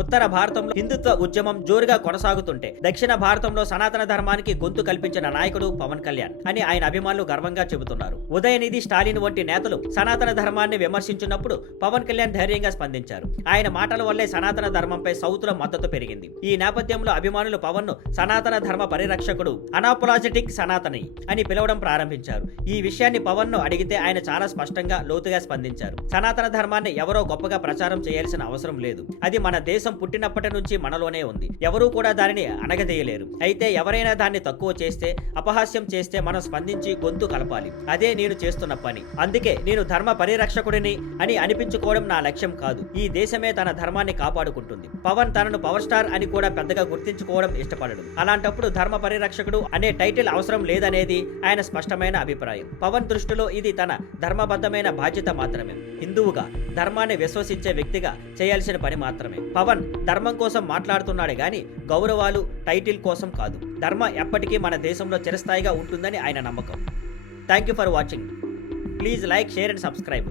ఉత్తర భారతంలో హిందుత్వ ఉద్యమం జోరుగా కొనసాగుతుంటే దక్షిణ భారతంలో సనాతన ధర్మానికి గొంతు కల్పించిన నాయకుడు పవన్ కళ్యాణ్ అని ఆయన అభిమానులు గర్వంగా చెబుతున్నారు. ఉదయనిధి, స్టాలిన్ వంటి నేతలు సనాతన ధర్మాన్ని విమర్శించినప్పుడు పవన్ కళ్యాణ్ ధైర్యంగా స్పందించారు. ఆయన మాటల వల్లే సనాతన ధర్మంపై సౌత్ లో మద్దతు పెరిగింది. ఈ నేపథ్యంలో అభిమానులు పవన్ ను సనాతన ధర్మ పరిరక్షకుడు, అనాపలాజెటిక్ సనాతని అని పిలవడం ప్రారంభించారు. ఈ విషయాన్ని పవన్ ను అడిగితే ఆయన చాలా స్పష్టంగా, లోతుగా స్పందించారు. సనాతన ధర్మాన్ని ఎవరో గొప్పగా ప్రచారం చేయాల్సిన అవసరం లేదు. అది మన దేశం పుట్టినప్పటి నుంచి మనలోనే ఉంది. ఎవరూ కూడా దానిని అణగదీయలేరు. అయితే ఎవరైనా దాన్ని తక్కువ చేస్తే, అపహాస్యం చేస్తే మనం స్పందించి గొంతు కలపాలి. అదే నేను చేస్తున్న పని. అందుకే నేను ధర్మ పరిరక్షకుడిని అని అనిపించుకోవడం నా లక్ష్యం కాదు. ఈ దేశమే తన ధర్మాన్ని కాపాడుకుంటుంది. పవన్ తనను పవర్ స్టార్ అని కూడా పెద్దగా గుర్తించుకోవడం ఇష్టపడడు. అలాంటప్పుడు ధర్మ పరిరక్షకుడు అనే టైటిల్ అవసరం లేదనేది ఆయన స్పష్టమైన అభిప్రాయం. పవన్ దృష్టిలో ఇది తన ధర్మబద్ధమైన బాధ్యత మాత్రమే. హిందువుగా, ధర్మాన్ని విశ్వసించే వ్యక్తిగా చేయాల్సిన పని మాత్రమే. పవన్ ధర్మం కోసం మాట్లాడుతున్నాడు గాని గౌరవాలు, టైటిల్ కోసం కాదు. ధర్మ ఎప్పటికీ మన దేశంలో చిరస్థాయిగా ఉంటుందని ఆయన నమ్మకం. Thank you for watching. Please like, share and subscribe.